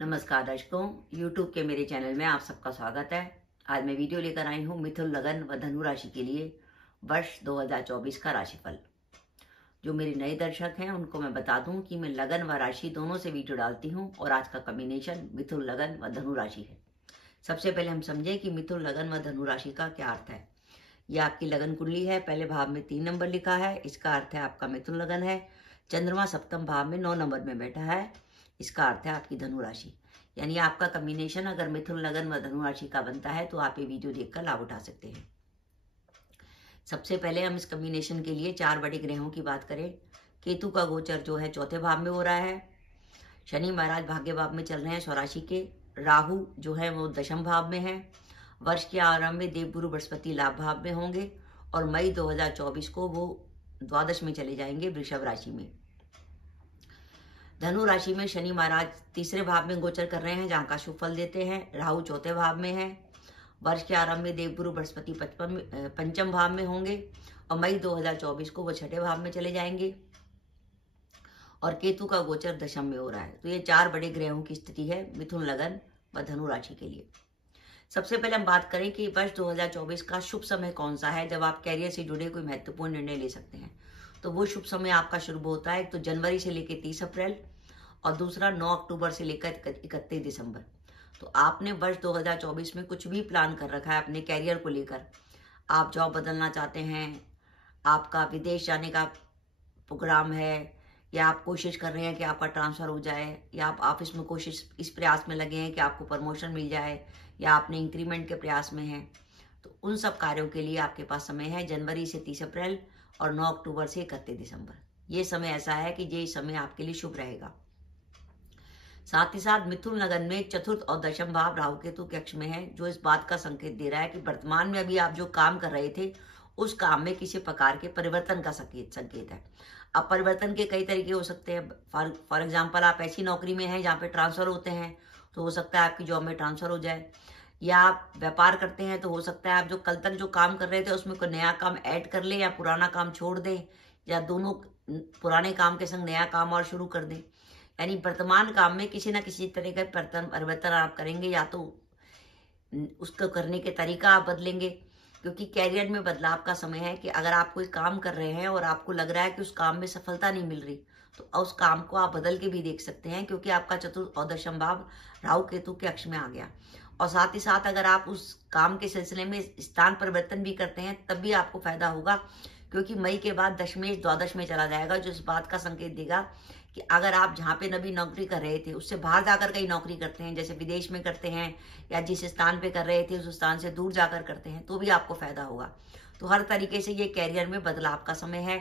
नमस्कार दर्शकों, YouTube के मेरे चैनल में आप सबका स्वागत है। आज मैं वीडियो लेकर आई हूँ मिथुन, लगन व धनु राशि के लिए वर्ष 2024 का राशिफल। जो मेरे नए दर्शक हैं उनको मैं बता दूं कि मैं लगन व राशि दोनों से वीडियो डालती हूं और आज का कॉम्बिनेशन मिथुन, लगन व धनु राशि है। सबसे पहले हम समझें कि मिथुन, लगन व धनु राशि का क्या अर्थ है। यह आपकी लगन कुंडली है। पहले भाव में 3 नंबर लिखा है, इसका अर्थ है आपका मिथुन लगन है। चंद्रमा सप्तम भाव में 9 नंबर में बैठा है, इसका अर्थ है आपकी धनु राशि। यानी आपका कॉम्बिनेशन अगर मिथुन, लगन व धनु राशि का बनता है तो आप ये वीडियो देखकर लाभ उठा सकते हैं। सबसे पहले हम इस कॉम्बिनेशन के लिए 4 बड़े ग्रहों की बात करें। केतु का गोचर जो है चौथे भाव में हो रहा है। शनि महाराज भाग्य भाव में चल रहे हैं स्वराशि के। राहु जो है वो दशम भाव में है। वर्ष के आरंभ में देवगुरु बृहस्पति लाभ भाव में होंगे और मई 2024 को वो द्वादश में चले जाएंगे, वृषभ राशि में। धनु राशि में शनि महाराज तीसरे भाव में गोचर कर रहे हैं, जहां का शुभ फल देते हैं। राहु चौथे भाव में है। वर्ष के आरंभ में देवगुरु बृहस्पति पंचम भाव में होंगे और मई 2024 को वो छठे भाव में चले जाएंगे और केतु का गोचर दशम में हो रहा है। तो ये 4 बड़े ग्रहों की स्थिति है मिथुन, लगन व धनु राशि के लिए। सबसे पहले हम बात करें कि वर्ष 2024 का शुभ समय कौन सा है, जब आप कैरियर से जुड़े कोई महत्वपूर्ण निर्णय ले सकते हैं। तो वो शुभ समय आपका शुरू होता है, एक तो जनवरी से लेकर 30 अप्रैल और दूसरा 9 अक्टूबर से लेकर 31 दिसंबर। तो आपने वर्ष 2024 में कुछ भी प्लान कर रखा है अपने कैरियर को लेकर, आप जॉब बदलना चाहते हैं, आपका विदेश जाने का प्रोग्राम है, या आप कोशिश कर रहे हैं कि आपका ट्रांसफर हो जाए, या आप ऑफिस में कोशिश इस प्रयास में लगे हैं कि आपको प्रमोशन मिल जाए, या आपने इंक्रीमेंट के प्रयास में हैं, तो उन सब कार्यों के लिए आपके पास समय है जनवरी से 30 अप्रैल और 9 अक्टूबर से 31 दिसंबर। ये समय ऐसा है कि ये समय आपके लिए शुभ रहेगा। साथ ही साथ मिथुन लगन में चतुर्थ और दशम भाव राहु केतु के अक्ष में है, जो इस बात का संकेत दे रहा है कि वर्तमान में अभी आप जो काम कर रहे थे उस काम में किसी प्रकार के परिवर्तन का संकेत है। अब परिवर्तन के कई तरीके हो सकते हैं। फॉर एग्जाम्पल, आप ऐसी नौकरी में हैं जहाँ पे ट्रांसफर होते हैं, तो हो सकता है आपकी जॉब में ट्रांसफर हो जाए। या आप व्यापार करते हैं तो हो सकता है आप जो कल तक जो काम कर रहे थे उसमें कोई नया काम ऐड कर ले, या पुराना काम छोड़ दें, या दोनों पुराने काम के संग नया काम और शुरू कर दें। यानी वर्तमान काम में किसी न किसी तरह का परिवर्तन आप करेंगे, या तो उसको करने के तरीका आप बदलेंगे, क्योंकि कैरियर में बदलाव का समय है। कि अगर आप कोई काम कर रहे हैं और आपको लग रहा है कि उस काम में सफलता नहीं मिल रही, तो उस काम को आप बदल के भी देख सकते हैं, क्योंकि आपका चतुर्थ और दशम भाव राहु केतु के अक्ष में आ गया। और साथ ही साथ अगर आप उस काम के सिलसिले में स्थान परिवर्तन भी करते हैं तब भी आपको फायदा होगा, क्योंकि मई के बाद दशमेश द्वादश में चला जाएगा, जो इस बात का संकेत देगा कि अगर आप जहाँ पे नबी नौकरी कर रहे थे उससे बाहर जाकर कहीं नौकरी करते हैं, जैसे विदेश में करते हैं, या जिस स्थान पे कर रहे थे उस स्थान से दूर जाकर करते हैं, तो भी आपको फायदा होगा। तो हर तरीके से ये कैरियर में बदलाव का समय है।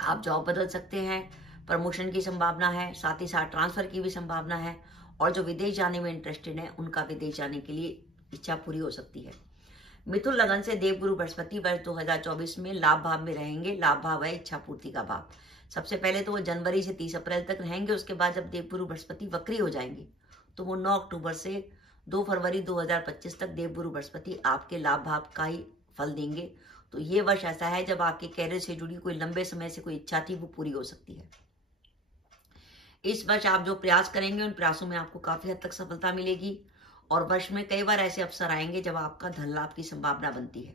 आप जॉब बदल सकते हैं, प्रमोशन की संभावना है, साथ ही साथ ट्रांसफर की भी संभावना है, और जो विदेश जाने में इंटरेस्टेड है उनका विदेश जाने के लिए इच्छा पूरी हो सकती है। मिथुन लगन से देवगुरु बृहस्पति वर्ष 2024 में लाभ भाव में रहेंगे। लाभ भाव है इच्छा पूर्ति का भाव। सबसे पहले तो वो जनवरी से 30 अप्रैल तक रहेंगे। उसके बाद जब देवगुरु बृहस्पति वक्री हो जाएंगे तो वो 9 अक्टूबर से 2 फरवरी 2025 तक देवगुरु बृहस्पति आपके लाभ भाव का ही फल देंगे। तो ये वर्ष ऐसा है जब आपके कैरियर से जुड़ी कोई लंबे समय से कोई इच्छा थी वो पूरी हो सकती है। इस वर्ष आप जो प्रयास करेंगे उन प्रयासों में आपको काफी हद तक सफलता मिलेगी, और वर्ष में कई बार ऐसे अवसर आएंगे जब आपका धन लाभ की संभावना बनती है।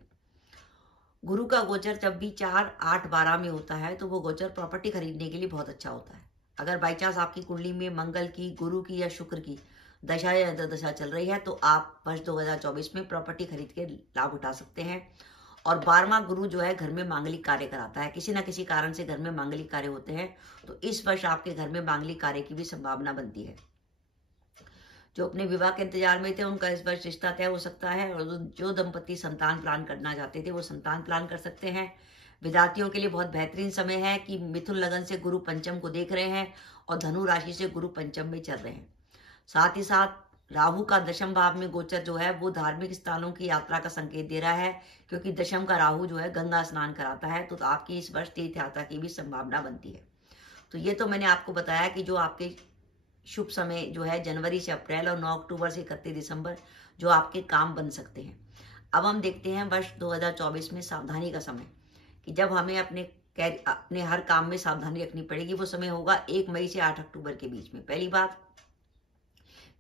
गुरु का गोचर जब भी 4, 8, 12 में होता है तो वो गोचर प्रॉपर्टी खरीदने के लिए बहुत अच्छा होता है। अगर बाई चांस आपकी कुंडली में मंगल की, गुरु की या शुक्र की दशा या दशा चल रही है तो आप वर्ष 2024 में प्रॉपर्टी खरीद के लाभ उठा सकते हैं। और 12वां गुरु जो है घर में मांगलिक कार्य कराता है। किसी न किसी कारण से घर में मांगलिक कार्य होते हैं, तो इस वर्ष आपके घर में मांगलिक कार्य की भी संभावना बनती है। जो अपने विवाह के इंतजार में थे उनका इस वर्ष रिश्ता तय हो सकता है, और जो दंपति संतान प्लान करना चाहते थे वो संतान प्लान कर सकते हैं। विद्यार्थियों के लिए बहुत बेहतरीन समय है कि मिथुन लगन से गुरु पंचम को देख रहे हैं और धनु राशि से गुरु पंचम में चल रहे हैं। साथ ही साथ राहु का दशम भाव में गोचर जो है वो धार्मिक स्थानों की यात्रा का संकेत दे रहा है, क्योंकि दशम का राहु जो है गंगा स्नान कराता है। तो आपकी इस वर्ष तीर्थ यात्रा की भी संभावना बनती है। तो ये तो मैंने आपको बताया कि जो आपके शुभ समय जो है जनवरी से अप्रैल और 9 अक्टूबर से 31 दिसंबर जो आपके काम बन सकते हैं। अब हम देखते हैं वर्ष 2024 में सावधानी का समय, कि जब हमें अपने हर काम में सावधानी रखनी पड़ेगी। वो समय होगा 1 मई से 8 अक्टूबर के बीच में। पहली बात,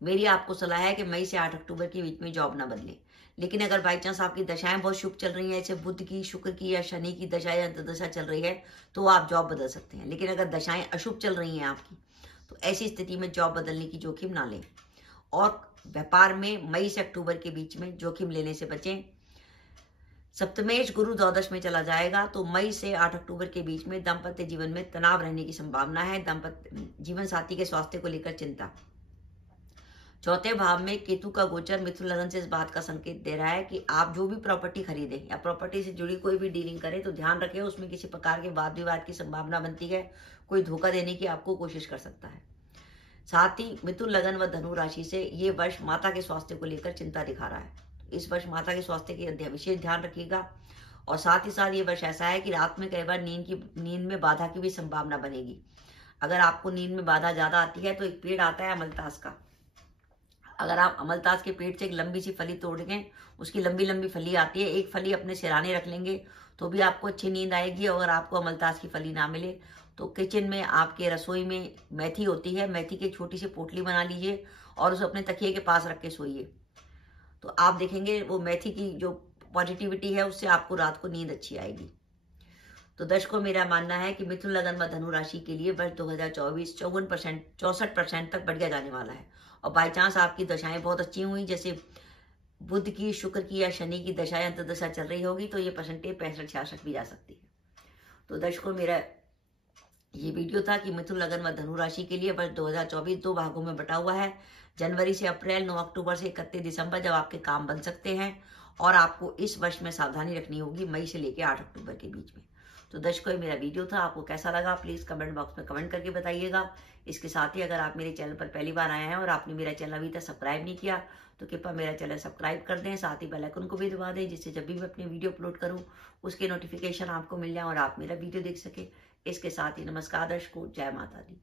मेरी आपको सलाह है कि मई से 8 अक्टूबर के बीच में जॉब ना बदलें। लेकिन अगर बाई चांस आपकी दशाएं बहुत शुभ चल रही हैं, जैसे बुध की, शुक्र की या शनि की दशा या अंतर्दशा चल रही है, तो आप जॉब बदल सकते हैं। लेकिन अगर दशाएं अशुभ चल रही हैं आपकी, तो ऐसी स्थिति में जॉब बदलने की जोखिम ना लें। और व्यापार में मई से अक्टूबर के बीच में जोखिम लेने से बचें। सप्तमेश गुरु द्वादश में चला जाएगा, तो मई से 8 अक्टूबर के बीच में दाम्पत्य जीवन में तनाव रहने की संभावना है। दाम्पत्य जीवन साथी के स्वास्थ्य को लेकर चिंता। चौथे भाव में केतु का गोचर मिथुन लगन से इस बात का संकेत दे रहा है कि आप जो भी प्रॉपर्टी खरीदें या प्रॉपर्टी से जुड़ी कोई भी डीलिंग करें, तो ध्यान रखें उसमें किसी प्रकार के वाद विवाद की संभावना बनती है। कोई धोखा देने की आपको कोशिश कर सकता है। साथ ही मिथुन लगन व धनु राशि से ये वर्ष माता के स्वास्थ्य को लेकर चिंता दिखा रहा है। इस वर्ष माता के स्वास्थ्य की विशेष ध्यान रखिएगा। और साथ ही साथ ये वर्ष ऐसा है कि रात में कई बार नींद में बाधा की भी संभावना बनेगी। अगर आपको नींद में बाधा ज्यादा आती है, तो एक पेड़ आता है अमलतास का। अगर आप अमलतास के पेड़ से एक लंबी सी फली तोड़ेंगे, उसकी लंबी लंबी फली आती है, एक फली अपने सिराने रख लेंगे तो भी आपको अच्छी नींद आएगी। और अगर आपको अमलतास की फली ना मिले, तो किचन में आपके रसोई में मेथी होती है, मेथी की छोटी सी पोटली बना लीजिए और उसे अपने तकिए के पास रख के सोइए। तो आप देखेंगे वो मेथी की जो पॉजिटिविटी है, उससे आपको रात को नींद अच्छी आएगी। तो दर्शकों, मेरा मानना है कि मिथुन लगन व धनु राशि के लिए वर्ष 2024 64% तक बढ़िया जाने वाला है। और बाई चांस आपकी दशाएं बहुत अच्छी हुई, जैसे बुध की, शुक्र की या शनि की दशा या अंतर्दशा चल रही होगी, तो ये परसेंटेज 65-66 भी जा सकती है। तो दर्शकों, मेरा ये वीडियो था कि मिथुन लगन व धनु राशि के लिए वर्ष 2024 दो भागों में बटा हुआ है। जनवरी से अप्रैल, 9 अक्टूबर से 31 दिसंबर, जब आपके काम बन सकते हैं। और आपको इस वर्ष में सावधानी रखनी होगी मई से लेकर 8 अक्टूबर के बीच में। तो दर्शकों, मेरा वीडियो था, आपको कैसा लगा प्लीज कमेंट बॉक्स में कमेंट करके बताइएगा। इसके साथ ही अगर आप मेरे चैनल पर पहली बार आए हैं और आपने मेरा चैनल अभी तक सब्सक्राइब नहीं किया, तो कृपया मेरा चैनल सब्सक्राइब कर दें। साथ ही बेल आइकन को भी दबा दें, जिससे जब भी मैं अपनी वीडियो अपलोड करूं उसके नोटिफिकेशन आपको मिल जाए और आप मेरा वीडियो देख सके। इसके साथ ही नमस्कार दर्शकों, जय माता दी।